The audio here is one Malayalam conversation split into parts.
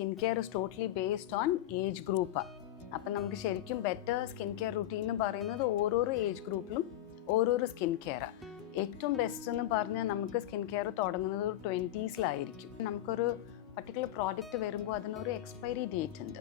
Skin care is totally based on age ഗ്രൂപ്പാണ്. അപ്പം നമുക്ക് ശരിക്കും ബെറ്റർ സ്കിൻ കെയർ റുട്ടീൻ എന്ന് പറയുന്നത് ഓരോരോ ഏജ് ഗ്രൂപ്പിലും ഓരോരോ സ്കിൻ കെയറാണ്. ഏറ്റവും ബെസ്റ്റ് എന്ന് പറഞ്ഞാൽ നമുക്ക് സ്കിൻ കെയർ തുടങ്ങുന്നത് 20s നമുക്കൊരു പർട്ടിക്കുലർ പ്രോഡക്റ്റ് വരുമ്പോൾ അതിനൊരു എക്സ്പയറി ഡേറ്റ് ഉണ്ട്.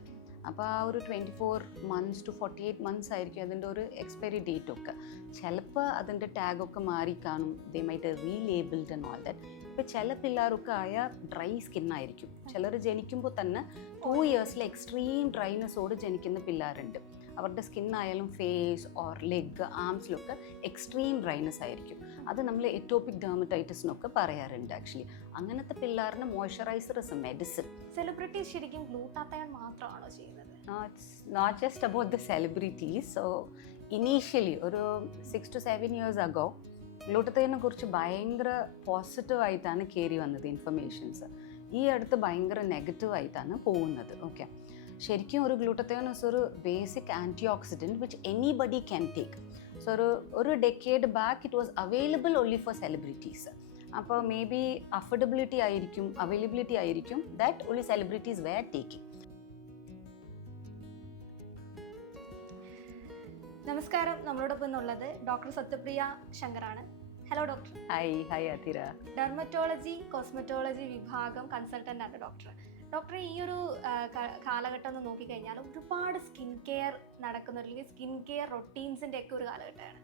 അപ്പോൾ ആ ഒരു 24 months to 48 months ആയിരിക്കും അതിൻ്റെ ഒരു എക്സ്പയറി ഡേറ്റ് ഒക്കെ. ചിലപ്പോൾ അതിൻ്റെ ടാഗൊക്കെ മാറിക്കാണും, they might relabelled and all that. ഇപ്പോൾ ചില പിള്ളേരൊക്കെ ആയ ഡ്രൈ സ്കിന്നായിരിക്കും. ചിലർ ജനിക്കുമ്പോൾ തന്നെ 2 years എക്സ്ട്രീം ഡ്രൈനെസ്സോട് ജനിക്കുന്ന പിള്ളേരുണ്ട്. അവരുടെ സ്കിന്നായാലും ഫേസ് ഓർ ലെഗ് ആംസിലൊക്കെ എക്സ്ട്രീം ഡ്രൈനെസ് ആയിരിക്കും. അത് നമ്മൾ എറ്റോപിക് ഡെർമറ്റൈറ്റിസിനൊക്കെ പറയാറുണ്ട്. ആക്ച്വലി അങ്ങനത്തെ പിള്ളേരിന് moisturiser is a medicine. Celebrities ശരിക്കും ഗ്ലൂട്ടാത്തയോൺ മാത്രമാണോ ചെയ്യുന്നത്? Not just about the celebrities. So initially ഒരു 6 to 7 years ago ഗ്ലൂട്ടത്തയോണിനെ കുറിച്ച് ഭയങ്കര പോസിറ്റീവായിട്ടാണ് കയറി വന്നത് ഇൻഫർമേഷൻസ്. ഈ അടുത്ത് ഭയങ്കര നെഗറ്റീവായിട്ടാണ് പോകുന്നത്. ഓക്കെ, ശരിക്കും ഒരു ഗ്ലൂട്ടത്തയോൺ ഇസ് ഒരു basic antioxidant which anybody can take. So ഒരു decade back it was available only for celebrities. അപ്പോൾ മേ ബി അഫോർഡബിലിറ്റി ആയിരിക്കും that only celebrities were taking. നമസ്കാരം, നമ്മളോടൊപ്പം എന്നുള്ളത് ഡോക്ടർ സത്യപ്രിയ ശങ്കറാണ്. Hello doctor. Hi Athira. Dermatology cosmetology വിഭാഗം കൺസൾട്ടൻ്റ് ആണ് ഡോക്ടർ. ഡോക്ടറെ, ഈ ഒരു കാലഘട്ടം ഒന്ന് നോക്കിക്കഴിഞ്ഞാൽ ഒരുപാട് സ്കിൻ കെയർ നടക്കുന്ന, അല്ലെങ്കിൽ സ്കിൻ കെയർ റൊട്ടീൻസിൻ്റെ ഒക്കെ ഒരു കാലഘട്ടമാണ്.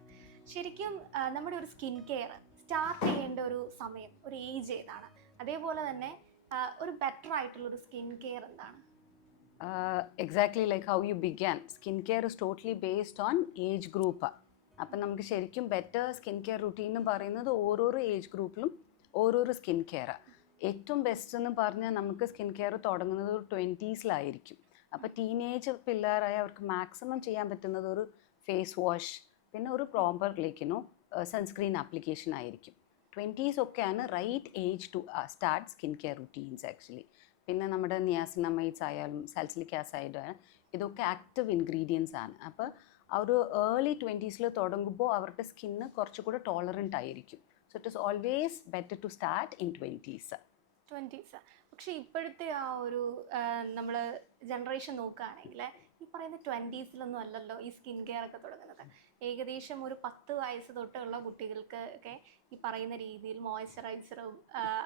ശരിക്കും നമ്മുടെ ഒരു സ്കിൻ കെയർ സ്റ്റാർട്ട് ചെയ്യേണ്ട ഒരു സമയം, ഒരു ഏജ് ഏതാണ്? അതേപോലെ തന്നെ ഒരു ബെറ്റർ ആയിട്ടുള്ളൊരു സ്കിൻ കെയർ എന്താണ്? Exactly like how U began. Skin care is totally based on age ഗ്രൂപ്പാണ്. അപ്പം നമുക്ക് ശരിക്കും ബെറ്റർ സ്കിൻ കെയർ റുട്ടീൻ എന്ന് പറയുന്നത് ഓരോരോ ഏജ് ഗ്രൂപ്പിലും ഓരോരോ സ്കിൻ കെയറാണ്. ഏറ്റവും ബെസ്റ്റ് എന്ന് പറഞ്ഞാൽ നമുക്ക് സ്കിൻ കെയർ തുടങ്ങുന്നത് ഒരു 20s. അപ്പോൾ ടീനേജ് പിള്ളേരായ അവർക്ക് മാക്സിമം ചെയ്യാൻ പറ്റുന്നത് ഒരു ഫേസ് വാഷ്, പിന്നെ ഒരു പ്രോപ്പർ സൺസ്ക്രീൻ ആപ്ലിക്കേഷൻ ആയിരിക്കും. 20s ഒക്കെയാണ് right age to start skin care routines actually. പിന്നെ നമ്മുടെ നിയാസിനമൈഡ്സ് ആയാലും സാലിസിലിക് ആസിഡ് ഇതൊക്കെ ആക്റ്റീവ് ഇൻഗ്രീഡിയൻസ് ആണ്. അപ്പോൾ ആ ഒരു ഏർലി 20s തുടങ്ങുമ്പോൾ അവരുടെ സ്കിന്ന് കുറച്ചുകൂടെ ടോളറൻ്റ് ആയിരിക്കും. So it is always better to start in 20s. പക്ഷേ ഇപ്പോഴത്തെ ആ ഒരു നമ്മൾ ജനറേഷൻ നോക്കുകയാണെങ്കിൽ ഈ പറയുന്ന 20s അല്ലല്ലോ ഈ സ്കിൻ കെയർ ഒക്കെ തുടങ്ങുന്നത്. ഏകദേശം ഒരു 10 വയസ്സ് തൊട്ടുള്ള കുട്ടികൾക്ക് ഒക്കെ ഈ പറയുന്ന രീതിയിൽ മോയ്സ്ചറൈസറും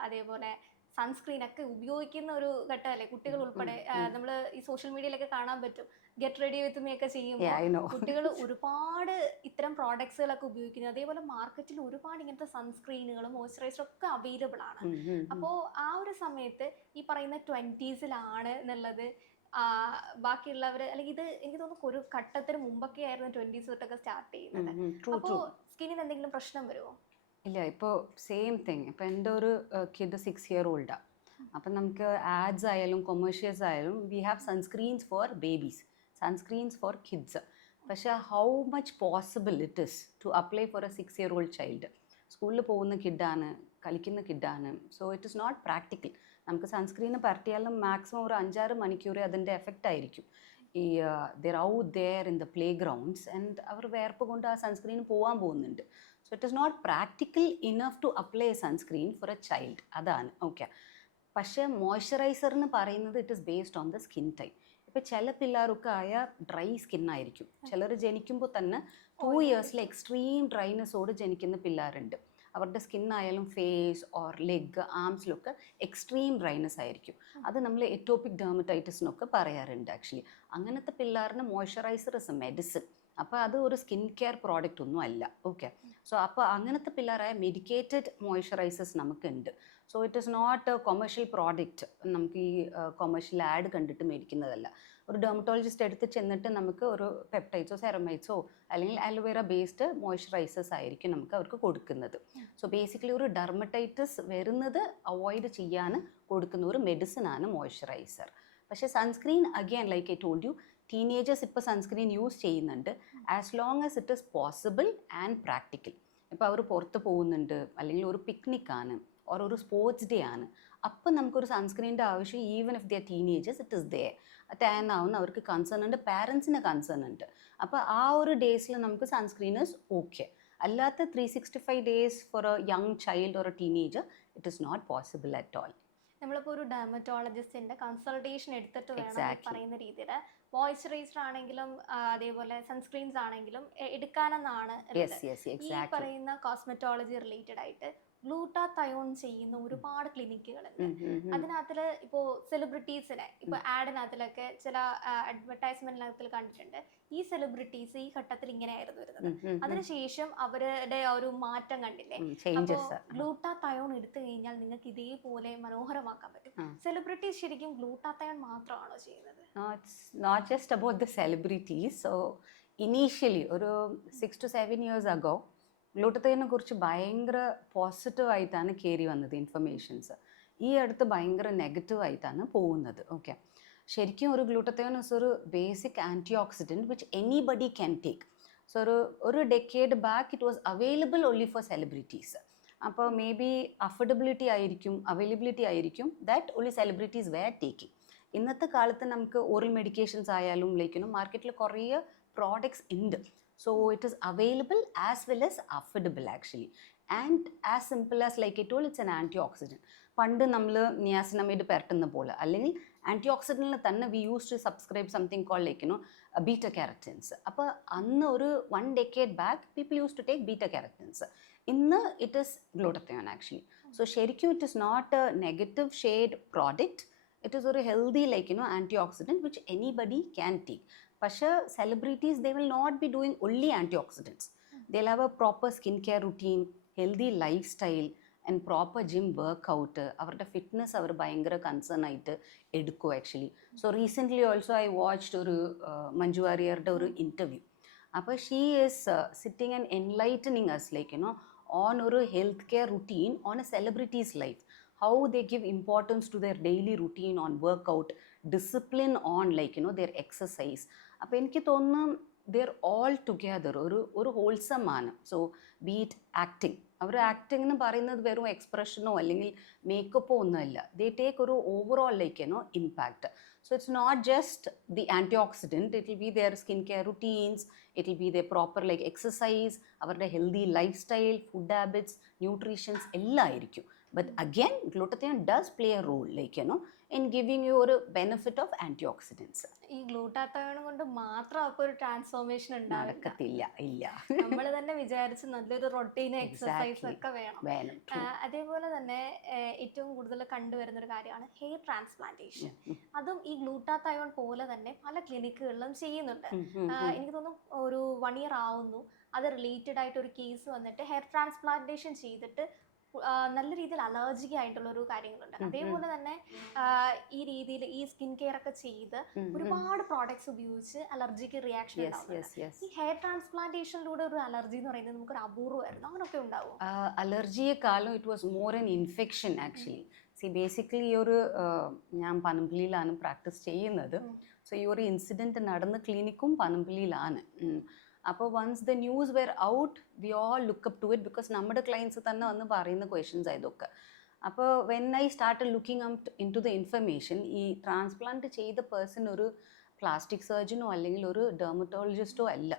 അതേപോലെ സൺസ്ക്രീനൊക്കെ ഉപയോഗിക്കുന്ന ഒരു ഘട്ടമല്ലേ, കുട്ടികൾ ഉൾപ്പെടെ. നമ്മൾ ഈ സോഷ്യൽ മീഡിയയിലൊക്കെ കാണാൻ പറ്റും, ഗെറ്റ് റെഡി വിത്ത് മീ ഒക്കെ ചെയ്യുമ്പോൾ കുട്ടികൾ ഒരുപാട് ഇത്തരം പ്രോഡക്ട്സുകളൊക്കെ ഉപയോഗിക്കുന്നത്. അതേപോലെ മാർക്കറ്റിൽ ഒരുപാട് ഇങ്ങനത്തെ സൺസ്ക്രീനുകളും മോയ്സ്ചറൈസറും ഒക്കെ അവൈലബിൾ ആണ്. അപ്പോൾ ആ ഒരു സമയത്ത് ഈ പറയുന്ന 20s എന്നുള്ളത് ബാക്കിയുള്ളവർ, അല്ലെങ്കിൽ ഇത് എനിക്ക് തോന്നുന്നു ഒരു ഘട്ടത്തിന് മുമ്പൊക്കെ ആയിരുന്നു 20s തൊട്ടൊക്കെ സ്റ്റാർട്ട് ചെയ്യുന്നത്. അപ്പോൾ സ്കിന്നിന് എന്തെങ്കിലും പ്രശ്നം വരുമോ? ഇല്ല, ഇപ്പോൾ സെയിം തിങ്. ഇപ്പോൾ എൻ്റെ ഒരു കിഡ് 6 year old. അപ്പം നമുക്ക് ആഡ്സ് ആയാലും കൊമേഴ്ഷ്യൽസ് ആയാലും we have sunscreens for babies, sunscreens for kids. പക്ഷേ how much possible it is to apply for a 6 year old child? സ്കൂളിൽ പോകുന്ന കിഡാണ്, കളിക്കുന്ന കിഡാണ്. So it is not practical. നമുക്ക് സൺസ്ക്രീന് പരട്ടിയാലും മാക്സിമം ഒരു 5-6 മണിക്കൂർ അതിൻ്റെ എഫക്റ്റ് ആയിരിക്കും. ഈ they're out there in the playgrounds and അവർ വേർപ്പ് കൊണ്ട് ആ സൺസ്ക്രീൻ പോകാൻ പോകുന്നുണ്ട്. So it is not practical enough to apply a sunscreen for a child. അതാണ് ഓക്കെ. പക്ഷേ മോയ്സ്ചറൈസർ എന്ന് പറയുന്നത് it is based on the skin type. ഇപ്പോൾ ചില പിള്ളേരൊക്കെ ആയ ഡ്രൈ സ്കിന്നായിരിക്കും. ചിലർ ജനിക്കുമ്പോൾ തന്നെ 2 years എക്സ്ട്രീം ഡ്രൈനെസ്സോട് ജനിക്കുന്ന പിള്ളേരുണ്ട്. അവരുടെ സ്കിന്നായാലും ഫേസ് ഓർ ലെഗ് ആംസിലൊക്കെ എക്സ്ട്രീം ഡ്രൈനെസ് ആയിരിക്കും. അത് നമ്മൾ എറ്റോപിക് ഡെർമറ്റൈറ്റിസിനൊക്കെ പറയാറുണ്ട് ആക്ച്വലി. അങ്ങനത്തെ പിള്ളേരിന് മോയ്സ്ചറൈസർ ഇസ് എ മെഡിസിൻ. അപ്പോൾ അത് ഒരു സ്കിൻ കെയർ പ്രോഡക്റ്റ് ഒന്നും അല്ല. ഓക്കെ, സോ അപ്പോൾ അങ്ങനത്തെ പിള്ളേരായ മെഡിക്കേറ്റഡ് മോയ്സ്ചറൈസേഴ്സ് നമുക്കുണ്ട്. So it is not a commercial product. നമുക്ക് ഈ കൊമേഴ്ഷ്യൽ ആഡ് കണ്ടിട്ട് മേടിക്കുന്നതല്ല. ഒരു ഡെർമറ്റോളജിസ്റ്റ് എടുത്ത് ചെന്നിട്ട് നമുക്ക് ഒരു പെപ്റ്റൈഡ്സോ സെറമൈഡ്സോ അല്ലെങ്കിൽ അലോവേറ ബേസ്ഡ് മോയ്സ്ചറൈസേഴ്സ് ആയിരിക്കും നമുക്ക് അവർക്ക് കൊടുക്കുന്നത്. സോ ബേസിക്കലി ഒരു ഡെർമറ്റൈറ്റിസ് വരുന്നത് അവോയ്ഡ് ചെയ്യാൻ കൊടുക്കുന്ന ഒരു മെഡിസിനാണ് മോയ്സ്ചറൈസർ. പക്ഷേ sunscreen again like I told you, teenagers ഇപ്പോൾ സൺസ്ക്രീൻ യൂസ് ചെയ്യുന്നുണ്ട് as long as it is possible and practical. ഇപ്പോൾ അവർ പുറത്ത് പോകുന്നുണ്ട്, അല്ലെങ്കിൽ ഒരു പിക്നിക്കാണ് ഓർ ഒരു സ്പോർട്സ് ഡേ ആണ്, അപ്പം നമുക്കൊരു സൺസ്ക്രീനിൻ്റെ ആവശ്യം even if the are teenagers it is they. Tan ആവുന്ന അവർക്ക് കൺസേൺ ഉണ്ട്, പാരൻസിന് കൺസേൺ ഉണ്ട്. അപ്പോൾ ആ ഒരു ഡേയ്സിൽ നമുക്ക് സൺസ്ക്രീനേഴ്സ് ഓക്കെ. അല്ലാത്ത 365 days for a young child or a teenager it is not possible at all. നമ്മളിപ്പോൾ ഒരു ഡെർമറ്റോളജിസ്റ്റിന്റെ കൺസൾട്ടേഷൻ എടുത്തിട്ട് വേണം ഈ Exactly. പറയുന്ന രീതിയിൽ മോയ്സ്ചറൈസർ ആണെങ്കിലും അതേപോലെ സൺസ്ക്രീൻസ് ആണെങ്കിലും എടുക്കാനെന്നാണ് Yes, ഉള്ളത്. yes, ഈ exactly. പറയുന്ന കോസ്മെറ്റോളജി റിലേറ്റഡ് ആയിട്ട് ഗ്ലൂട്ടാതയോൺ ചെയ്യുന്ന ഒരുപാട് ക്ലിനിക്കുകളുണ്ട്. അതിനകത്തിൽ ഇപ്പോൾ സെലിബ്രിറ്റീസിനെ ഇപ്പോൾ ആഡിനകത്തിലൊക്കെ ചില അഡ്വർടൈസ്മെന്റിനകത്തിൽ കണ്ടിട്ടുണ്ട് ഈ സെലിബ്രിറ്റീസ് ഈ ഘട്ടത്തിൽ ഇങ്ങനെയായിരുന്നു വരുന്നത്. അതിനുശേഷം അവരുടെ ആ ഒരു മാറ്റം കണ്ടില്ലേ? അപ്പോൾ ചേഞ്ചസ്. ഗ്ലൂട്ടാതയോൺ എടുത്തു കഴിഞ്ഞാൽ നിങ്ങൾക്ക് ഇതേപോലെ മനോഹരമാക്കാൻ പറ്റും. സെലിബ്രിറ്റീസ് ശരിക്കും ഗ്ലൂട്ടാതയോൺ മാത്രമാണോ ചെയ്യുന്നത്? No, it's not just about the celebrities. So initially ഒരു 6 to 7 years ago ഗ്ലൂട്ടത്തൈനെ കുറിച്ച് ഭയങ്കര പോസിറ്റീവ് ആയിട്ടാണ് കയറി വന്നത് ഇൻഫർമേഷൻസ്. ഈ അടുത്ത് ഭയങ്കര നെഗറ്റീവ് ആയിട്ടാണ് പോകുന്നത്. ഓക്കെ, ശരിക്കും ഒരു ഗ്ലൂട്ടത്തൈൻ ഇസ് ഒരു basic antioxidant which anybody can take. So ഒരു decade back it was available only for celebrities. അപ്പോൾ മേ ബി അഫോർഡബിലിറ്റി ആയിരിക്കും, അവൈലബിലിറ്റി ആയിരിക്കും, that only celebrities were taking. ഇന്നത്തെ കാലത്ത് നമുക്ക് ഓറൽ മെഡിക്കേഷൻസ് ആയാലും ലൈക്കിനും മാർക്കറ്റിൽ കുറേ പ്രോഡക്ട്സ് ഉണ്ട്. So it is available as well as affordable actually, and as simple as like I told, it's an antioxidant. പണ്ട് നമ്മൾ നിയാസിനമൈഡ് പെരട്ടുന്ന പോലെ അല്ലെങ്കിൽ ആൻറ്റി ഓക്സിഡൻറ്റിൽ തന്നെ we use to subscribe something call like beta carotenes. അപ്പോൾ അന്ന് ഒരു 1 decade back people use to take beta carotenes. ഇന്ന് it is glutathione actually. So ശരിക്കും it is not a negative shade product. It is ഒരു healthy like antioxidant which anybody can take. പക്ഷേ celebrities, they will not be doing only antioxidants. They'll have a proper skincare routine, healthy lifestyle and proper gym workout. അവരുടെ ഫിറ്റ്നസ് അവർ ഭയങ്കര കൺസേൺ ആയിട്ട് എടുക്കും actually. So recently also I watched ഒരു മഞ്ജു വാര്യറുടെ ഒരു ഇൻ്റർവ്യൂ. അപ്പോൾ she is sitting and enlightening us like on ഒരു health care routine on a celebrities life. How they give importance to their daily routine on workout, discipline on like their exercise. അപ്പോൾ എനിക്ക് തോന്നുന്നു they're all together ഒരു ഹോൾസം ആണ്. സോ ബീറ്റ് ആക്ടിങ്, അവർ ആക്ടിങ് എന്ന് പറയുന്നത് വെറും എക്സ്പ്രഷനോ അല്ലെങ്കിൽ മേക്കപ്പോ ഒന്നുമല്ല. ദേ ടേക്ക് ഒരു overall like impact. So it's not just the antioxidant, it will be their skincare routines, it will be their proper like exercise, അവരുടെ healthy lifestyle, food habits, nutritions എല്ലാം ആയിരിക്കും. But again, glutathione does play a role like in giving you a benefit of antioxidants. ഈ ഗ്ലൂട്ടാതയോൺ കൊണ്ട് മാത്രം അപ്പോൾ ഒരു ട്രാൻസ്ഫോർമേഷൻ നടക്കത്തില്ല, ഇല്ല. നമ്മൾ തന്നെ വിചാരിച്ച് നല്ലൊരു റൊട്ടീൻ എക്സസൈസ് ഒക്കെ വേണം. അതേപോലെ തന്നെ ഏറ്റവും കൂടുതൽ കണ്ടുവരുന്ന ഒരു കാര്യമാണ് ഹെയർ ട്രാൻസ്പ്ലാന്റേഷൻ. അതും ഈ ഗ്ലൂട്ടാതയോൺ പോലെ തന്നെ പല ക്ലിനിക്കുകളിലും ചെയ്യുന്നുണ്ട്. എനിക്ക് തോന്നുന്നു ഒരു 1 year ആവുന്നു അത് റിലേറ്റഡ് ആയിട്ട് ഒരു കേസ് വന്നിട്ട് ഹെയർ ട്രാൻസ്പ്ലാന്റേഷൻ ചെയ്തിട്ട് നല്ല രീതിയിൽ അലർജിക് ആയിട്ടുള്ള ഒരു കാര്യങ്ങളുണ്ട്. അതേപോലെ തന്നെ ഈ രീതിയിൽ ഈ സ്കിൻ കെയർ ഒക്കെ ചെയ്ത് ഒരുപാട് പ്രോഡക്ട്സ് ഉപയോഗിച്ച് അലർജിക്ക് റിയാക്ഷൻ ഉണ്ടാവുന്നുണ്ട്. ഈ ഹെയർ ട്രാൻസ്പ്ലാന്റേഷനിലൂടെ ഒരു അലർജി എന്ന് പറയുന്നത് നമുക്കൊരു അപൂർവമായിരുന്നു. അങ്ങനെയൊക്കെ ഉണ്ടാവും? അലർജിയെക്കാളും it was more an infection actually. Basically ഈ ഒരു ഞാൻ പനമ്പള്ളിയിലാണ് പ്രാക്ടീസ് ചെയ്യുന്നത്. സോ ഈ ഒരു ഇൻസിഡൻറ്റ് നടന്ന ക്ലിനിക്കും പനമ്പള്ളിയിലാണ്. അപ്പോൾ once the news were out we all look up to it because നമ്മുടെ ക്ലയൻസ് തന്നെ വന്ന് പറയുന്ന ക്വസ്റ്റ്യൻസ് ആയതൊക്കെ. അപ്പോൾ when I started looking up in to the information, ഈ ട്രാൻസ്പ്ലാന്റ് ചെയ്ത പേഴ്സൺ ഒരു പ്ലാസ്റ്റിക് സർജനോ അല്ലെങ്കിൽ ഒരു ഡെർമറ്റോളജിസ്റ്റോ അല്ല.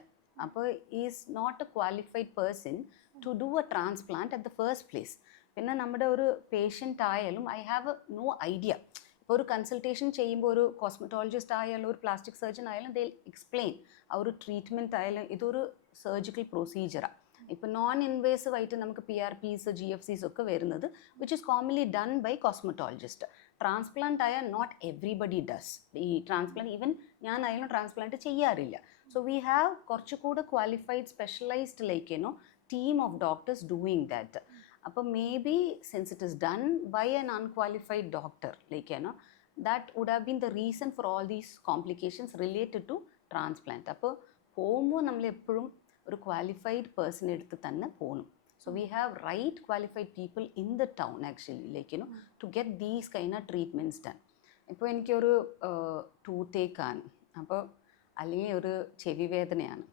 അപ്പോൾ is not a qualified person to do a transplant at the first place. പിന്നെ നമ്മുടെ ഒരു പേഷ്യൻ്റ് ആയാലും ഐ ഹാവ് നോ ഐഡിയ. ഇപ്പോൾ ഒരു കൺസൾട്ടേഷൻ ചെയ്യുമ്പോൾ ഒരു കോസ്മെറ്റോളജിസ്റ്റ് ആയാലും ഒരു പ്ലാസ്റ്റിക് സർജൻ ആയാലും ദേ എക്സ്പ്ലെയിൻ ആ ഒരു ട്രീറ്റ്മെൻറ്റ് ആയാലും ഇതൊരു സർജിക്കൽ പ്രൊസീജിയറാണ്. ഇപ്പോൾ നോൺ ഇൻവേസീവ് ആയിട്ട് നമുക്ക് PRPs GFCs ഒക്കെ വരുന്നത് which is commonly done by cosmetologist. Transplant ആയാൽ നോട്ട് എവ്രിബഡി ഡസ്. ഈ ട്രാൻസ്പ്ലാന്റ് ഈവൻ ഞാനായാലും ട്രാൻസ്പ്ലാന്റ് ചെയ്യാറില്ല. സോ വി ഹാവ് കുറച്ചുകൂടെ qualified specialised like team of doctors doing that. അപ്പോൾ maybe since it is done by an unqualified doctor like that would have been the reason for all these complications related to transplant. അപ്പോൾ പോകുമ്പോൾ നമ്മൾ എപ്പോഴും ഒരു ക്വാളിഫൈഡ് പേഴ്സൺ എടുത്ത് തന്നെ പോകണം. So we have right qualified people in the town actually like to get these kind of treatments done. ഇപ്പോൾ എനിക്കൊരു ടൂത്തേക്കാണ്, അപ്പോൾ അല്ലെങ്കിൽ ഒരു ചെവി വേദനയാണ്.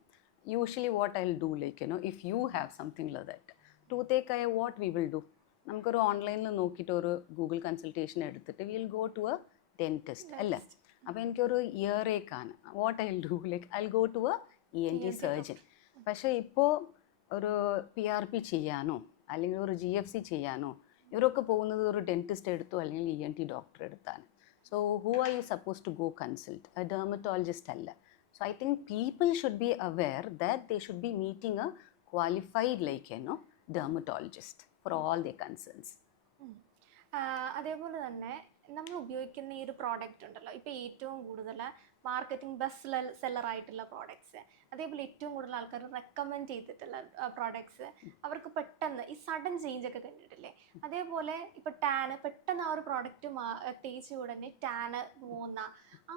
Usually what I will do like if you have something like that ടൂത്തേക്കായ വാട്ട് വി വിൽ ഡു, നമുക്കൊരു ഓൺലൈനിൽ നോക്കിയിട്ട് ഒരു ഗൂഗിൾ കൺസൾട്ടേഷൻ എടുത്തിട്ട് will go to a dentist അല്ലേ. അപ്പോൾ എനിക്കൊരു ഇയർ ഏക്കാണ്, what I will do like I will go to a ENT surgeon. പക്ഷേ ഇപ്പോൾ ഒരു PRP ചെയ്യാനോ അല്ലെങ്കിൽ ഒരു GFC ചെയ്യാനോ ഇവരൊക്കെ പോകുന്നത് ഒരു ഡെൻറ്റിസ്റ്റ് എടുത്തോ അല്ലെങ്കിൽ ENT ഡോക്ടർ എടുത്താണ്. So who are you suppose to go consult? Dermatologist അല്ല. So I think people should be aware that they should be meeting a qualified dermatologist for all their concerns. അതേപോലെ തന്നെ നമ്മൾ ഉപയോഗിക്കുന്ന ഈ ഒരു പ്രോഡക്റ്റ് ഉണ്ടല്ലോ, ഇപ്പോൾ ഏറ്റവും കൂടുതൽ മാർക്കറ്റിംഗ് ബെസ്റ്റ് സെല്ലറായിട്ടുള്ള പ്രോഡക്ട്സ്, അതേപോലെ ഏറ്റവും കൂടുതൽ ആൾക്കാർ റെക്കമെൻഡ് ചെയ്തിട്ടുള്ള പ്രോഡക്ട്സ്, അവർക്ക് പെട്ടെന്ന് ഈ സഡൻ ചേഞ്ച് ഒക്കെ കണ്ടിട്ടില്ലേ? അതേപോലെ ഇപ്പോൾ ടാന് പെട്ടെന്ന് ആ ഒരു പ്രോഡക്റ്റ് തേച്ച് ഉടനെ ടാന് പോകുന്ന,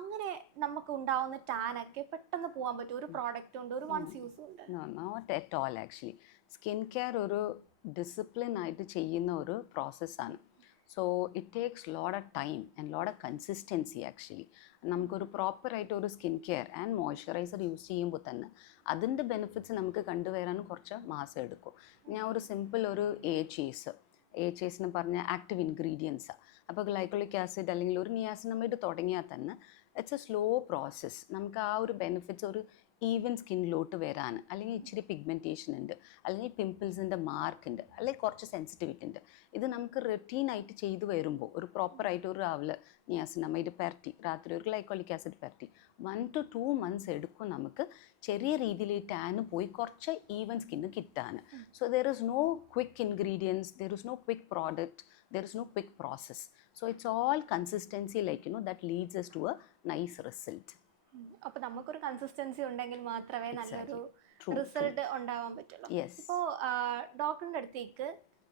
അങ്ങനെ നമുക്ക് ഉണ്ടാവുന്ന ടാനൊക്കെ പെട്ടെന്ന് പോകാൻ പറ്റും ഒരു പ്രോഡക്റ്റ് ഉണ്ട്, ഒരു വൺസ് യൂസും ഉണ്ട്? No, not at all actually. Skin care ഒരു ഡിസിപ്ലിൻ ആയിട്ട് ചെയ്യുന്ന ഒരു പ്രോസസ്സാണ്. So it takes lot of time and lot of consistency actually. നമുക്കൊരു പ്രോപ്പറായിട്ട് ഒരു skin care and moisturiser use ചെയ്യുമ്പോൾ തന്നെ അതിൻ്റെ ബെനിഫിറ്റ്സ് നമുക്ക് കണ്ടുവരാൻ കുറച്ച് മാസം എടുക്കും. ഞാൻ ഒരു സിമ്പിൾ ഒരു AHAs പറഞ്ഞ ആക്റ്റീവ് ഇൻഗ്രീഡിയൻസാണ്. അപ്പോൾ ഗ്ലൈക്കോളിക് ആസിഡ് അല്ലെങ്കിൽ ഒരു നിയാസിനമൈഡ് തുടങ്ങിയാൽ തന്നെ ഇറ്റ്സ് എ സ്ലോ പ്രോസസ്സ്. നമുക്ക് ആ ഒരു ബെനിഫിറ്റ്സ് ഒരു ഈവൻ സ്കിന്നിലോട്ട് വരാൻ, അല്ലെങ്കിൽ ഇച്ചിരി പിഗ്മെൻറ്റേഷൻ ഉണ്ട്, അല്ലെങ്കിൽ പിമ്പിൾസിൻ്റെ മാർക്ക് ഉണ്ട്, അല്ലെങ്കിൽ കുറച്ച് സെൻസിറ്റിവിറ്റി ഉണ്ട്. ഇത് നമുക്ക് റൊട്ടീനായിട്ട് ചെയ്തു വരുമ്പോൾ ഒരു പ്രോപ്പറായിട്ട് ഒരു രാവിലെ നിയാസിനമൈഡ് പെരട്ടി രാത്രി ഒരു ഗ്ലൈക്കോളിക് ആസിഡ് പെരട്ടി 1 to 2 months എടുക്കും നമുക്ക് ചെറിയ രീതിയിൽ ഈ ടാന് പോയി കുറച്ച് ഈവൻ സ്കിന്ന് കിട്ടാൻ. So there is no quick ingredients, there is no quick product, there is no quick process. So it's all consistency that leads us to a nice result. അപ്പോൾ നമുക്കൊരു കൺസിസ്റ്റൻസി ഉണ്ടെങ്കിൽ മാത്രമേ നല്ലൊരു True. റിസൾട്ട് ഉണ്ടാവാൻ പറ്റുള്ളൂ. Yes. ഇപ്പോൾ ഡോക്ടറിൻ്റെ അടുത്തേക്ക്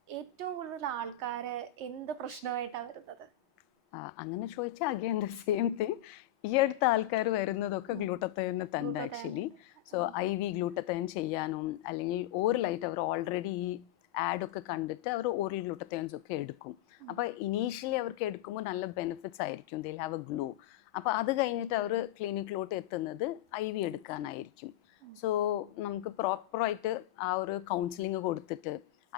ഏറ്റവും കൂടുതൽ ആൾക്കാർ എന്ത് പ്രശ്നമായിട്ടാണ് വരുന്നത്? അങ്ങനെ ചോദിച്ചാൽ അഗെയിൻ ദ സെയിം തിങ്. ഈ അടുത്ത ആൾക്കാർ വരുന്നതൊക്കെ ഗ്ലൂട്ടത്തൈന് തന്നെ ആക്ച്വലി. സോ IV ഗ്ലൂട്ടത്തൈൻ ചെയ്യാനും അല്ലെങ്കിൽ ഓറലായിട്ട് അവർ ഓൾറെഡി ഈ ആഡൊക്കെ കണ്ടിട്ട് അവർ ഓറൽ ഗ്ലൂട്ടത്തൈൻസ് ഒക്കെ എടുക്കും. അപ്പോൾ ഇനീഷ്യലി അവർക്ക് എടുക്കുമ്പോൾ നല്ല ബെനിഫിറ്റ്സ് ആയിരിക്കും, ദിൽ ഹാവ് എ ഗ്ലോ. അപ്പോൾ അത് കഴിഞ്ഞിട്ട് അവർ ക്ലിനിക്കിലോട്ട് എത്തുന്നത് IV എടുക്കാനായിരിക്കും. സോ നമുക്ക് പ്രോപ്പറായിട്ട് ആ ഒരു കൗൺസിലിംഗ് കൊടുത്തിട്ട്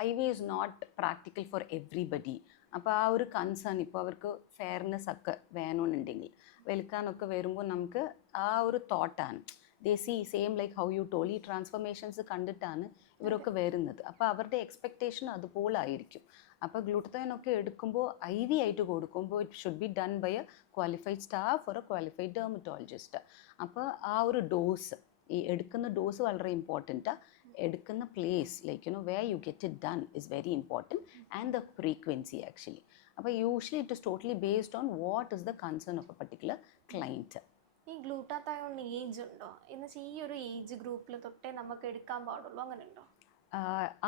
IV is not practical for everybody. അപ്പോൾ ആ ഒരു കൺസേൺ ഇപ്പോൾ അവർക്ക് ഫെയർനെസ് ഒക്കെ വേണമെന്നുണ്ടെങ്കിൽ വെളുക്കാനൊക്കെ വരുമ്പോൾ നമുക്ക് ആ ഒരു തോട്ടാണ് they see same like how you told, ഈ ട്രാൻസ്ഫോർമേഷൻസ് കണ്ടിട്ടാണ് ഇവരൊക്കെ വരുന്നത്. അപ്പോൾ അവരുടെ എക്സ്പെക്റ്റേഷൻ അതുപോലെ ആയിരിക്കും. അപ്പോൾ ഗ്ലൂട്ടത്തൈനൊക്കെ എടുക്കുമ്പോൾ IV ആയിട്ട് കൊടുക്കുമ്പോൾ it should be done by a qualified staff or a qualified dermatologist. അപ്പോൾ ആ ഒരു ഡോസ്, ഈ എടുക്കുന്ന ഡോസ് വളരെ ഇമ്പോർട്ടൻറ്റാണ്. എടുക്കുന്ന place where you get it done is very important, and the frequency actually. അപ്പോൾ usually it is totally based on what is the concern of A particular client. ഈ ഗ്ലൂട്ടാത്തയോൺ ഏജ് ഉണ്ടോ? എന്ന് വെച്ചാൽ ഈ ഒരു ഏജ് ഗ്രൂപ്പിൽ തൊട്ടേ നമുക്ക് എടുക്കാൻ പാടുള്ളൂ, അങ്ങനെ ഉണ്ടോ?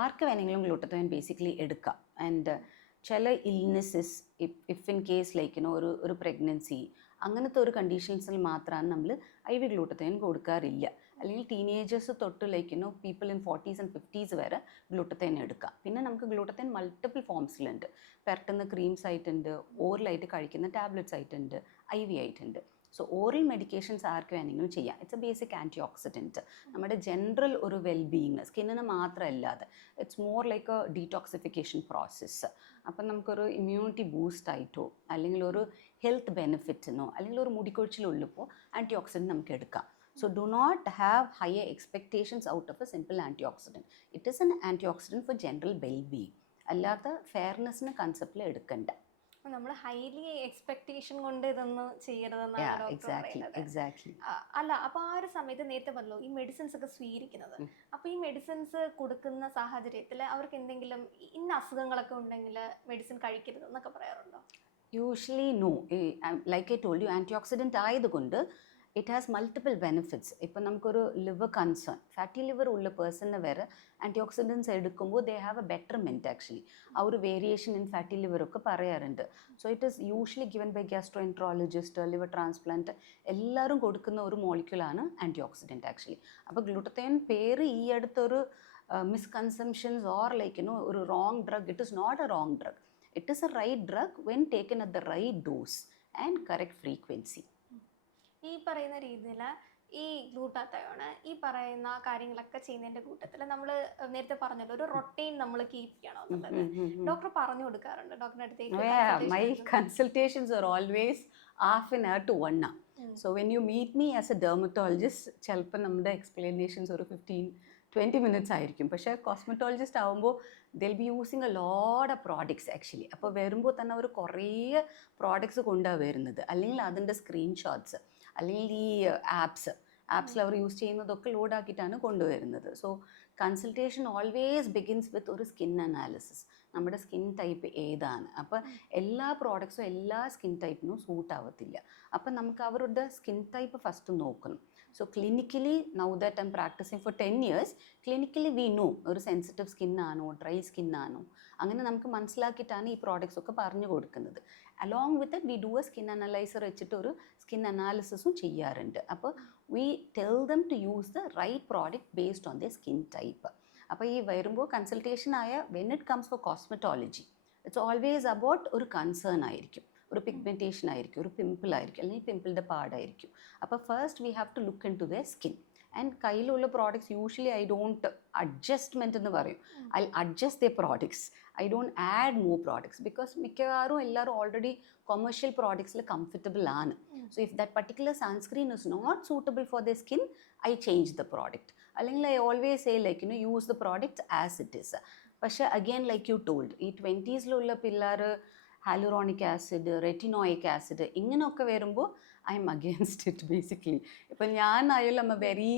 ആർക്ക് വേണമെങ്കിലും ഗ്ലൂട്ടത്തൈൻ ബേസിക്കലി എടുക്കാം. ആൻഡ് ചില ഇൽനെസ്സസ് ഇഫ് ഇൻ കേസ് ഒരു പ്രഗ്നൻസി അങ്ങനത്തെ ഒരു കണ്ടീഷൻസിൽ മാത്രമാണ് നമ്മൾ IV ഗ്ലൂട്ടത്തൈൻ കൊടുക്കാറില്ല. അല്ലെങ്കിൽ ടീനേജേഴ്സ് തൊട്ട് people in 40s and 50s വരെ ഗ്ലൂട്ടത്തൈൻ എടുക്കാം. പിന്നെ നമുക്ക് ഗ്ലൂട്ടത്തൈൻ മൾട്ടിപ്പിൾ ഫോംസിലുണ്ട്. പെട്ടെന്ന് ക്രീംസ് ആയിട്ടുണ്ട്, ഓറലായിട്ട് കഴിക്കുന്ന ടാബ്ലറ്റ്സ് ആയിട്ടുണ്ട്, IV ആയിട്ടുണ്ട്. സോ ഓറൽ മെഡിക്കേഷൻസ് ആർക്ക് വേണമെങ്കിലും ചെയ്യാം. It's a basic antioxidant. നമ്മുടെ ജനറൽ ഒരു വെൽബീയിങ് സ്കിന്നിന് മാത്രമല്ലാതെ it's more like a detoxification process. അപ്പം നമുക്കൊരു ഇമ്മ്യൂണിറ്റി ബൂസ്റ്റ് ആയിട്ടോ അല്ലെങ്കിൽ ഒരു ഹെൽത്ത് ബെനിഫിറ്റിനോ അല്ലെങ്കിൽ ഒരു മുടിക്കൊഴിച്ചിലുള്ളപ്പോൾ ആൻറ്റി ഓക്സിഡൻറ്റ് നമുക്ക് എടുക്കാം. So do not have higher expectations out of a simple antioxidant. It is an antioxidant for general well-being. അല്ലാത്ത ഫെയർനെസ്സിന് കൺസെപ്റ്റിൽ എടുക്കണ്ട. നമ്മൾ ഹൈലി എക്സ്പെക്ടേഷൻ കൊണ്ട് ഇതൊന്നും ചെയ്യരുതെന്നാണ് ഡോക്ടർ പറയുന്നത്. എക്സാക്ട്ലി. അല്ല, അപ്പോൾ ആ ഒരു സമയത്ത് നേരത്തെ പറഞ്ഞല്ലോ ഈ മെഡിസിൻസ് ഒക്കെ സ്വീകരിക്കുന്നത്. അപ്പോൾ ഈ മെഡിസിൻസ് കൊടുക്കുന്ന സാഹചര്യത്തിൽ അവർക്ക് എന്തെങ്കിലും ഇന്ന അസുഖങ്ങളൊക്കെ ഉണ്ടെങ്കിൽ മെഡിസിൻ കഴിക്കരുത് എന്നൊക്കെ പറയാറുണ്ടോ? Usually no. Like I told you, antioxidant ആയതുകൊണ്ട് ഇറ്റ് ഹാസ് മൾട്ടിപ്പിൾ ബെനിഫിറ്റ്സ്. ഇപ്പം നമുക്കൊരു ലിവർ കൺസേൺ, ഫാറ്റി ലിവർ ഉള്ള പേഴ്സണിന് വരെ ആൻറ്റി ഓക്സിഡൻസ് എടുക്കുമ്പോൾ they have a betterment actually. ആ ഒരു വേരിയേഷൻ ഇൻ ഫാറ്റി ലിവറൊക്കെ പറയാറുണ്ട്. So it is usually given by gastroenterologist, liver transplant എല്ലാവരും കൊടുക്കുന്ന ഒരു മോളിക്യൂളാണ് ആൻറ്റി ഓക്സിഡൻറ്റ് ആക്ച്വലി. അപ്പോൾ ഗ്ലൂട്ടത്തൈൻ പേര് ഈ അടുത്തൊരു മിസ്കൺസെപ്ഷൻസ് ഓർ ഒരു wrong drug. It is not a wrong drug. It is a right drug when taken at the right dose and correct frequency. ഈ പറയുന്ന രീതിയിൽ ഈ ഗ്ലൂട്ടാത്തയോണ് ഈ പറയുന്ന കാര്യങ്ങളൊക്കെ ചെയ്യുന്നതിൻ്റെ കൂട്ടത്തിൽ നമ്മൾ നേരത്തെ പറഞ്ഞല്ലോ ഒരു റൊട്ടീൻ നമ്മൾ കീപ്പ് ചെയ്യണം എന്നുള്ളത് ഡോക്ടർ പറഞ്ഞു കൊടുക്കാറുണ്ട്. ഡോക്ടറിൻ്റെ അടുത്തേക്ക് my consultations are always half an hour to 1 hour. So when you meet me as a dermatologist, ചിലപ്പോൾ നമ്മുടെ എക്സ്പ്ലനേഷൻസ് ഒരു 15 20 മിനിറ്റ്സ് ആയിരിക്കും. പക്ഷേ കോസ്മെറ്റോളജിസ്റ്റ് ആകുമ്പോൾ they'll be using a load of products actually. അപ്പോൾ വരുമ്പോൾ തന്നെ അവർ കുറേ പ്രോഡക്ട്സ് കൊണ്ടാണ് വരുന്നത്. അല്ലെങ്കിൽ അതിൻ്റെ സ്ക്രീൻഷോട്ട്സ് അല്ലെങ്കിൽ ഈ ആപ്സിൽ അവർ യൂസ് ചെയ്യുന്നതൊക്കെ ലോഡാക്കിയിട്ടാണ് കൊണ്ടുവരുന്നത്. So consultation always begins with ഒരു സ്കിൻ അനാലിസിസ്. നമ്മുടെ സ്കിൻ ടൈപ്പ് ഏതാണ്. അപ്പോൾ എല്ലാ പ്രോഡക്ട്സും എല്ലാ സ്കിൻ ടൈപ്പിനും സൂട്ട് ആവത്തില്ല. അപ്പം നമുക്ക് അവരുടെ സ്കിൻ ടൈപ്പ് ഫസ്റ്റ് നോക്കണം. So clinically now that I'm practising for 10 years, clinically we know ഒരു സെൻസിറ്റീവ് സ്കിന്നാണോ ഡ്രൈ സ്കിന്നാണോ അങ്ങനെ നമുക്ക് മനസ്സിലാക്കിയിട്ടാണ് ഈ പ്രോഡക്ട്സ് ഒക്കെ പറഞ്ഞു കൊടുക്കുന്നത്. Along with it we do a skin analyser വെച്ചിട്ട് ഒരു സ്കിൻ അനാലിസിസും ചെയ്യാറുണ്ട്. അപ്പോൾ we tell them to use the right product based on the skin type. അപ്പോൾ ഈ വരുമ്പോൾ കൺസൾട്ടേഷൻ ആയ when it comes for cosmetology it's always about ഒരു കൺസേൺ ആയിരിക്കും, ഒരു പിഗ്മെൻറ്റേഷൻ ആയിരിക്കും, ഒരു പിമ്പിൾ ആയിരിക്കും, അല്ലെങ്കിൽ പിമ്പിളിൻ്റെ പാടായിരിക്കും. അപ്പോൾ first we have to look in to the skin. And കയ്യിലുള്ള products usually I don't adjustment എന്ന് പറയും. I adjust the products, I don't add more products because മിക്കവാറും എല്ലാവരും ഓൾറെഡി കൊമേഴ്ഷ്യൽ പ്രോഡക്ട്സിൽ കംഫർട്ടബിൾ ആണ്. So if that particular sunscreen is not suitable for the skin I change the product. അല്ലെങ്കിൽ I always say like use the product as it is. പക്ഷേ അഗെയിൻ ലൈക്ക് യു ടോൾഡ് ഈ 20s പിള്ളേർ ഹാലുറോണിക് ആസിഡ്, റെറ്റിനോയിക് ആസിഡ് ഇങ്ങനെയൊക്കെ വരുമ്പോൾ I'm against it basically. ഇപ്പം ഞാനായാലും a very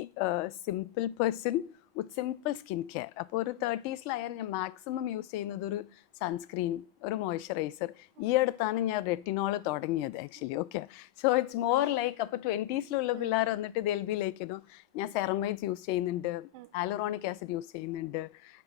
simple person with simple skin care. അപ്പോൾ ഒരു 30s ഞാൻ മാക്സിമം യൂസ് ചെയ്യുന്നത് ഒരു സൺസ്ക്രീൻ, ഒരു മോയ്സ്ചറൈസർ. ഈ അടുത്താണ് ഞാൻ റെറ്റിനോൾ തുടങ്ങിയത് actually. Okay, so it's more like അപ്പോൾ 20s പിള്ളേർ വന്നിട്ട് ദെൽ ബി ലൈക്ക് ഞാൻ സെറമൈഡ്സ് യൂസ് ചെയ്യുന്നുണ്ട്, ഹാലുറോണിക് ആസിഡ് യൂസ് ചെയ്യുന്നുണ്ട്,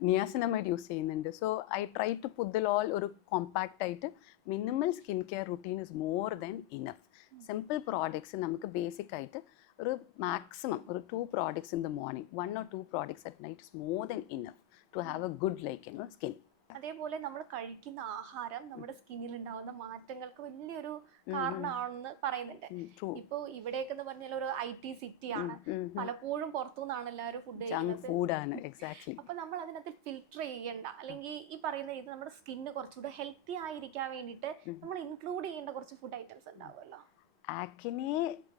നിയാസിനമൈഡ് യൂസ് ചെയ്യുന്നുണ്ട്. So I try to put the all ഒരു കോമ്പാക്റ്റ് ആയിട്ട് minimal skin care routine is more than enough. Simple products നമുക്ക് ബേസിക് ആയിട്ട് ഒരു മാക്സിമം ഒരു 2 products in the morning, 1 or 2 products at night is more than enough to have a good like skin. അതേപോലെ നമ്മൾ കഴിക്കുന്ന ആഹാരം നമ്മുടെ സ്കിന്നിൽ ഉണ്ടാവുന്ന മാറ്റങ്ങൾക്ക് വലിയൊരു കാരണമാണെന്ന് പറയുന്നുണ്ട്. ഇപ്പൊ ഇവിടെയൊക്കെ എന്ന് പറഞ്ഞാൽ ഒരു IT സിറ്റി ആണ്, പലപ്പോഴും പുറത്തുനിന്നാണ് എല്ലാവരും ഫുഡ് കഴിക്കുന്നത്. അപ്പൊ നമ്മൾ അതിനകത്ത് ഫിൽട്ടർ ചെയ്യേണ്ട അല്ലെങ്കിൽ ഈ പറയുന്ന ഇത് നമ്മുടെ സ്കിന്ന് കുറച്ചുകൂടെ ഹെൽത്തി ആയിരിക്കാൻ വേണ്ടിയിട്ട് നമ്മൾ ഇൻക്ലൂഡ് ചെയ്യേണ്ട കുറച്ച് ഫുഡ് ഐറ്റംസ് ഉണ്ടാവുമല്ലോ. Acne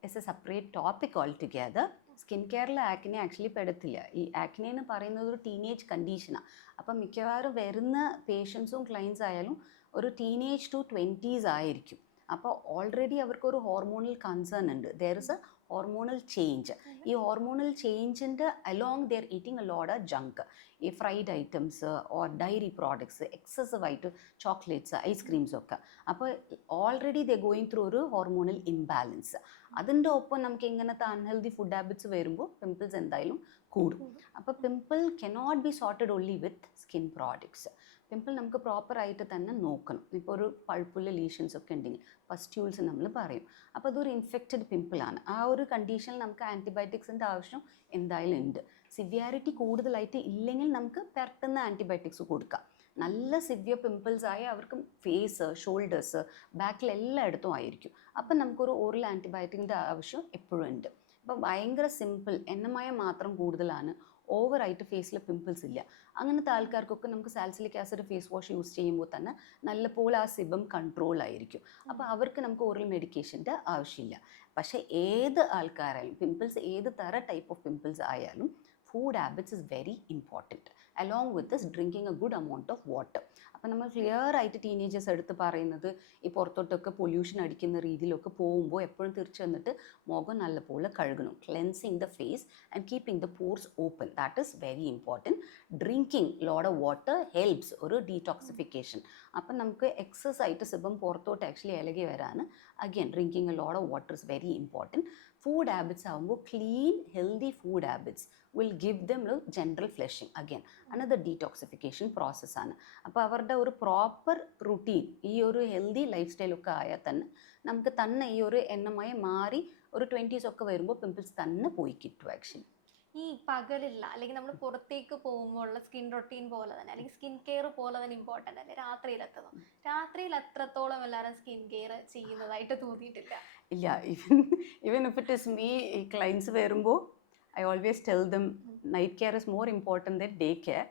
is a separate topic altogether. Skin കെയറിൽ ആക്നെ ആക്ച്വലി പെടത്തില്ല. ഈ ആക്നെ എന്ന് പറയുന്നത് ഒരു ടീനേജ് കണ്ടീഷനാണ്. അപ്പം മിക്കവാറും വരുന്ന പേഷ്യൻസും ക്ലയൻസ് ആയാലും ഒരു ടീനേജ് ടു 20s ആയിരിക്കും. അപ്പോൾ ഓൾറെഡി അവർക്കൊരു ഹോർമോണൽ കൺസേൺ ഉണ്ട്. There is a hormonal change. ഈ ഹോർമോണൽ ചേഞ്ചിൻ്റെ along they're eating a load of junk, ഈ fried items or dairy products, excessive ആയിട്ട് ചോക്ലേറ്റ്സ്, ഐസ്ക്രീംസ് ഒക്കെ. അപ്പോൾ ഓൾറെഡി ദ ഗോയിങ് ത്രൂ ഒരു ഹോർമോണൽ ഇംബാലൻസ്. അതിൻ്റെ ഒപ്പം നമുക്ക് ഇങ്ങനത്തെ അൺഹെൽത്തി ഫുഡ് ഹാബിറ്റ്സ് വരുമ്പോൾ പിമ്പിൾസ് എന്തായാലും കൂടും. അപ്പോൾ pimple cannot be sorted only with skin products. Pimple നമുക്ക് പ്രോപ്പറായിട്ട് തന്നെ നോക്കണം. ഇപ്പോൾ ഒരു പൾപ്പുള്ള ലീഷൻസ് ഒക്കെ ഉണ്ടെങ്കിൽ പസ്റ്റ്യൂൾസ് നമ്മൾ പറയും. അപ്പോൾ അതൊരു ഇൻഫെക്റ്റഡ് പിമ്പിളാണ്. ആ ഒരു കണ്ടീഷനിൽ നമുക്ക് ആൻറ്റിബയോട്ടിക്സിൻ്റെ ആവശ്യം എന്തായാലും ഉണ്ട്. സിവിയാരിറ്റി കൂടുതലായിട്ട് ഇല്ലെങ്കിൽ നമുക്ക് പെട്ടെന്ന് ആൻറ്റിബയോട്ടിക്സ് കൊടുക്കാം. നല്ല സിവിയർ പിമ്പിൾസ് ആയ അവർക്ക് ഫേസ്, ഷോൾഡേഴ്സ്, ബാക്കിൽ എല്ലായിടത്തും ആയിരിക്കും. അപ്പം നമുക്കൊരു ഓറൽ ആൻറ്റിബയോട്ടിക്കിൻ്റെ ആവശ്യം എപ്പോഴും ഉണ്ട്. അപ്പോൾ ഭയങ്കര സിമ്പിൾ എണ്ണമയം മാത്രം കൂടുതലാണ്, ഓവറായിട്ട് ഫേസിൽ പിമ്പിൾസ് ഇല്ല. അങ്ങനത്തെ ആൾക്കാർക്കൊക്കെ നമുക്ക് salicylic acid face wash use ചെയ്യുമ്പോൾ തന്നെ നല്ലപോലെ ആ സിബം കൺട്രോൾ ആയിരിക്കും. അപ്പോൾ അവർക്ക് നമുക്ക് ഓറൽ മെഡിക്കേഷൻ്റെ ആവശ്യമില്ല. പക്ഷേ ഏത് ആൾക്കാരായാലും പിമ്പിൾസ് ഏത് ടൈപ്പ് ഓഫ് പിമ്പിൾസ് ആയാലും food habits is very important. Along with this drinking A good amount of water. അപ്പം നമ്മൾ ക്ലിയർ ആയിട്ട് ടീനേജേഴ്സ് എടുത്ത് പറയുന്നത് ഈ പുറത്തോട്ടൊക്കെ പൊല്യൂഷൻ അടിക്കുന്ന രീതിയിലൊക്കെ പോകുമ്പോൾ എപ്പോഴും തിരിച്ചു വന്നിട്ട് മുഖം നല്ലപോലെ കഴുകണം. Cleansing the face and keeping the pores open, that is very important. Drinking lot of water helps ഒരു ഡീടോക്സിഫിക്കേഷൻ. അപ്പം നമുക്ക് എക്സസ് ആയിട്ട് സിബം പുറത്തോട്ട് ആക്ച്വലി ഇളകി വരാൻ again drinking a load of water is very important. Food habits ആകുമ്പോൾ clean healthy food habits will give them a general flushing. Again another detoxification process ആണ്. അപ്പോൾ അവരുടെ ഒരു പ്രോപ്പർ റുട്ടീൻ ഈ ഒരു ഹെൽത്തി ലൈഫ് സ്റ്റൈൽ ഒക്കെ ആയാൽ തന്നെ നമുക്ക് തന്നെ ഈ ഒരു എണ്ണമായി മാറി ഒരു 20s ഒക്കെ വരുമ്പോൾ പിമ്പിൾസ് തന്നെ പോയി കിട്ടും. ആക്ച്വലി ഈ പകലില്ല അല്ലെങ്കിൽ നമ്മൾ പുറത്തേക്ക് പോകുമ്പോൾ ഉള്ള സ്കിൻ റൊട്ടീൻ പോലെ തന്നെ അല്ലെങ്കിൽ സ്കിൻ കെയർ പോലെ തന്നെ ഇമ്പോർട്ടൻ്റ് അല്ലേ രാത്രിയിലെത്തണം? രാത്രിയിൽ എത്രത്തോളം എല്ലാവരും സ്കിൻ കെയർ ചെയ്യുന്നതായിട്ട് തോന്നിയിട്ടില്ല. ഇല്ല. Even if it is me, ഈ ക്ലയൻസ് വരുമ്പോൾ I always tell them night care is more important than day care.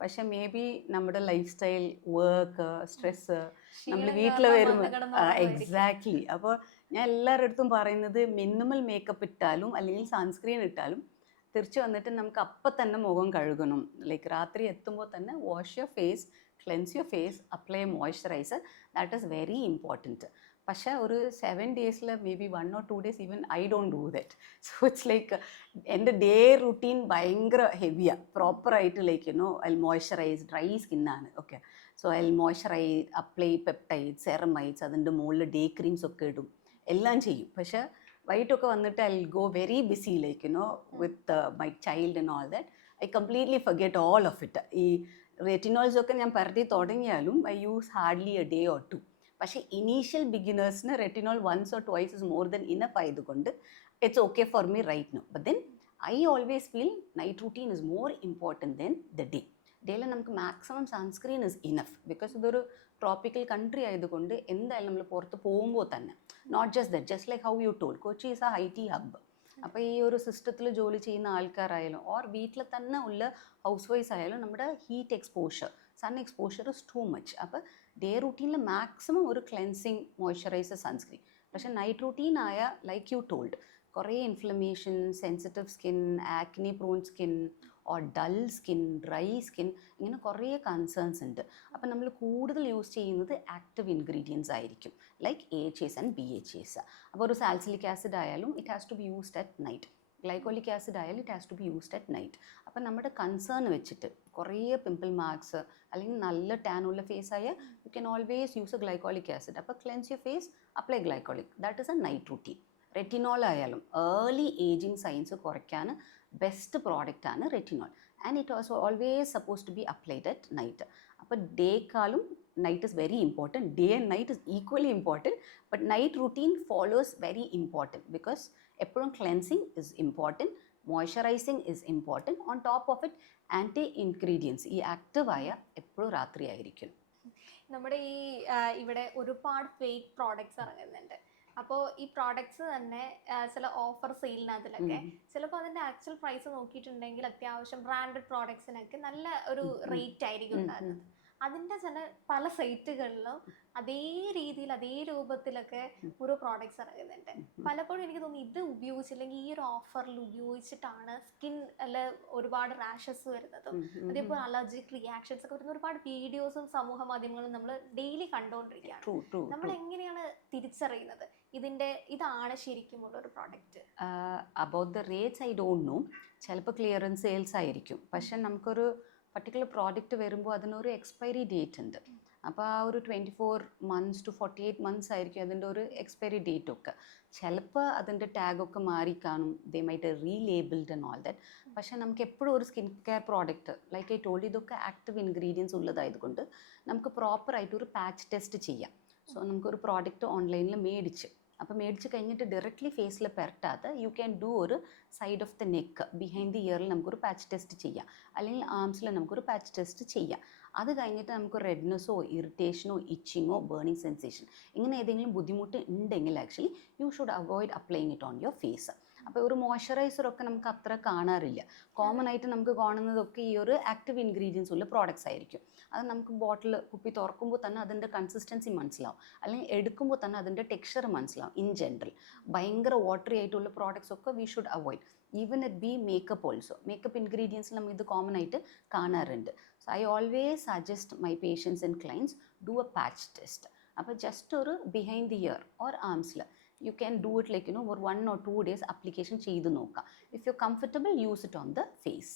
പക്ഷേ മേ ബി നമ്മുടെ ലൈഫ് സ്റ്റൈൽ, വർക്ക്, സ്ട്രെസ്സ്, നമ്മൾ വീട്ടിൽ വരുമ്പോൾ എക്സാക്ട്ലി. അപ്പോൾ ഞാൻ എല്ലാവരുടെ അടുത്തും പറയുന്നത് മിനിമൽ മേക്കപ്പ് ഇട്ടാലും അല്ലെങ്കിൽ സൺസ്ക്രീൻ ഇട്ടാലും തിരിച്ച് വന്നിട്ട് നമുക്ക് അപ്പം തന്നെ മുഖം കഴുകണം. ലൈക്ക് രാത്രി എത്തുമ്പോൾ തന്നെ wash your face, cleanse your face, apply moisturiser. That is very important. പക്ഷേ ഒരു 7 ഡേയ്സിൽ maybe 1 or 2 days even I don't do that. So it's like എൻ്റെ ഡേ റുട്ടീൻ ഭയങ്കര ഹെവിയാണ്. പ്രോപ്പറായിട്ട് ലൈക്ക് ഐ മോയ്സ്ചറൈസ്, ഡ്രൈ സ്കിന്നാണ്. Okay, so I moisturise, apply peptide, ceramides, അതിൻ്റെ മുകളിൽ ഡേ ക്രീംസ് ഒക്കെ ഇടും, എല്ലാം ചെയ്യും. പക്ഷേ വൈകിട്ടൊക്കെ വന്നിട്ട് I go very busy like with my child and all that. I completely forget all of it. ഈ റെറ്റിനോൾസ് ഒക്കെ ഞാൻ പരത്തി തുടങ്ങിയാലും I use hardly a day or 2. പക്ഷേ ഇനീഷ്യൽ ബിഗിനേഴ്സിന് retinol 1 or 2 is more than enough ആയതുകൊണ്ട് it's okay for me right now. But then I always feel night routine is more important than the day. ഡേയിൽ നമുക്ക് maximum sunscreen is enough. Because ഇതൊരു ട്രോപ്പിക്കൽ കൺട്രി ആയതുകൊണ്ട് എന്തായാലും നമ്മൾ പുറത്ത് പോകുമ്പോൾ തന്നെ, not just that, just like how you told, Kochi is a IT hub. അപ്പോൾ ഈ ഒരു സിസ്റ്റത്തിൽ ജോലി ചെയ്യുന്ന ആൾക്കാരായാലും ഓർ വീട്ടിൽ തന്നെ ഉള്ള ഹൗസ് വൈഫ് ആയാലും നമ്മുടെ heat exposure, sun exposure is too much. അപ്പോൾ ഡേ റൂട്ടീനിൽ മാക്സിമം ഒരു ക്ലെൻസിങ്, മോയ്സ്ചറൈസർ, സൺസ്ക്രീൻ. പക്ഷേ നൈറ്റ് റൂട്ടീൻ ആയ ലൈക്ക് യു ടോൾഡ് കുറേ inflammation, sensitive skin, acne prone skin or dull skin, dry skin, ഇങ്ങനെ കുറേ കൺസേൺസ് ഉണ്ട്. അപ്പം നമ്മൾ കൂടുതൽ യൂസ് ചെയ്യുന്നത് ആക്റ്റീവ് ഇൻഗ്രീഡിയൻസ് ആയിരിക്കും, ലൈക്ക് AHAs ആൻഡ് BHAs. അപ്പോൾ ഒരു സാൽസിലിക് ആസിഡ് ആയാലും it has to be used at night. Glycolic acid ആയാലും it has to be used at night. അപ്പം നമ്മുടെ കൺസേൺ വെച്ചിട്ട് കുറേ പിമ്പിൾ മാർക്സ് അല്ലെങ്കിൽ നല്ല ടാൻ ഉള്ള ഫേസ് ആയ you can always use a glycolic acid. അപ്പോൾ cleanse your face, apply glycolic. That is a night routine. Retinol ആയാലും ഏർലി ഏജിങ് സൈൻസ് കുറയ്ക്കാൻ ബെസ്റ്റ് പ്രോഡക്റ്റാണ് retinol. And it was always suppose to be applied at night. അപ്പോൾ ഡേക്കാളും night is very important. Day and night is equally important. But night routine follows very important because എപ്പോഴും cleansing is important, moisturising is important. On top of it anti ingredients ഈ ആക്റ്റീവായ എപ്പോഴും രാത്രി ആയിരിക്കും. നമ്മുടെ ഈ ഇവിടെ ഒരുപാട് ഫേക്ക് പ്രോഡക്ട്സ് ഇറങ്ങുന്നുണ്ട്. അപ്പോൾ ഈ പ്രോഡക്ട്സ് തന്നെ ചില ഓഫർ സെയിലിനകത്തിലൊക്കെ ചിലപ്പോൾ അതിൻ്റെ ആക്ച്വൽ പ്രൈസ് നോക്കിയിട്ടുണ്ടെങ്കിൽ അത്യാവശ്യം ബ്രാൻഡഡ് പ്രോഡക്ട്സിനൊക്കെ നല്ല ഒരു റേറ്റ് ആയിരിക്കും ഉണ്ടാകുന്നത്. അതിൻ്റെ ചില പല സൈറ്റുകളിലും അതേ രീതിയിൽ അതേ രൂപത്തിലൊക്കെ ഓരോ പ്രോഡക്ട്സ് ഇറങ്ങുന്നുണ്ട്. പലപ്പോഴും എനിക്ക് തോന്നുന്നു ഇത് ഉപയോഗിച്ചില്ലെങ്കിൽ ഈ ഒരു ഓഫറിൽ ഉപയോഗിച്ചിട്ടാണ് സ്കിന്നിൽ ഒരുപാട് റാഷസ് വരുന്നതും അതേപോലെ അലർജിക് റിയാക്ഷൻസ് ഒക്കെ വരുന്ന ഒരുപാട് വീഡിയോസും സമൂഹ മാധ്യമങ്ങളും നമ്മൾ ഡെയിലി കണ്ടുകൊണ്ടിരിക്കുകയാണ്. നമ്മൾ എങ്ങനെയാണ് തിരിച്ചറിയുന്നത് ഇതാണ് ശരിക്കുമുള്ള ഒരു product? About the rates I don't know. ചിലപ്പോൾ ക്ലിയറൻസ് സെയിൽസ് ആയിരിക്കും. പക്ഷെ നമുക്കൊരു പർട്ടിക്കുലർ പ്രോഡക്റ്റ് വരുമ്പോൾ അതിനൊരു എക്സ്പയറി ഡേറ്റ് ഉണ്ട്. അപ്പോൾ ആ ഒരു 24 months to 48 months ആയിരിക്കും അതിൻ്റെ ഒരു എക്സ്പയറി ഡേറ്റ് ഒക്കെ. ചിലപ്പോൾ അതിൻ്റെ ടാഗൊക്കെ മാറിക്കാണും, they might relabelled and all that. പക്ഷേ നമുക്ക് എപ്പോഴും ഒരു skin care product like I told ഇതൊക്കെ ആക്റ്റീവ് ഇൻഗ്രീഡിയൻസ് ഉള്ളതായതുകൊണ്ട് നമുക്ക് പ്രോപ്പറായിട്ട് ഒരു പാച്ച് ടെസ്റ്റ് ചെയ്യാം. സോ നമുക്കൊരു പ്രോഡക്റ്റ് ഓൺലൈനിൽ മേടിച്ച് കഴിഞ്ഞിട്ട് ഡയറക്റ്റ്ലി ഫേസിൽ പെരട്ടാതെ യു ക്യാൻ ഡു ഒരു side of the neck, behind the ഇയറിൽ നമുക്കൊരു പാച്ച് ടെസ്റ്റ് ചെയ്യാം, അല്ലെങ്കിൽ ആംസിൽ നമുക്കൊരു പാച്ച് ടെസ്റ്റ് ചെയ്യാം. അത് കഴിഞ്ഞിട്ട് നമുക്ക് റെഡ്നെസ്സോ ഇറിറ്റേഷനോ ഇച്ചിങ്ങോ ബേണിംഗ് സെൻസേഷൻ ഇങ്ങനെ ഏതെങ്കിലും ബുദ്ധിമുട്ട് ഉണ്ടെങ്കിൽ actually you should avoid applying it on your face. അപ്പോൾ ഒരു മോയ്സ്ചറൈസറൊക്കെ നമുക്ക് അത്ര കാണാറില്ല. കോമൺ ആയിട്ട് നമുക്ക് കാണുന്നതൊക്കെ ഈ ഒരു ആക്റ്റീവ് ഇൻഗ്രീഡിയൻസ് ഉള്ള പ്രോഡക്റ്റ്സ് ആയിരിക്കും. അത് നമുക്ക് കുപ്പി തുറക്കുമ്പോൾ തന്നെ അതിൻ്റെ കൺസിസ്റ്റൻസി മനസ്സിലാവും, അല്ലെങ്കിൽ എടുക്കുമ്പോൾ തന്നെ അതിൻ്റെ ടെക്സ്ചർ മനസ്സിലാവും. ഇൻ ജനറൽ ഭയങ്കര വാട്ടറി ആയിട്ടുള്ള പ്രോഡക്റ്റ്സ് ഒക്കെ we should avoid. Even it be makeup also. Makeup ഇൻഗ്രീഡിയൻസിൽ നമ്മൾ ഇത് കോമൺ ആയിട്ട് കാണാറുണ്ട്. So I always suggest my patients and clients do a patch test. അപ്പോൾ ജസ്റ്റ് ഒരു ബിഹൈൻഡ് ദി ഇയർ ഓർ ആംസിൽ you can do it like for 1 or 2 days application ചെയ്ത് നോക്കാം. If you're comfortable, use it on the face.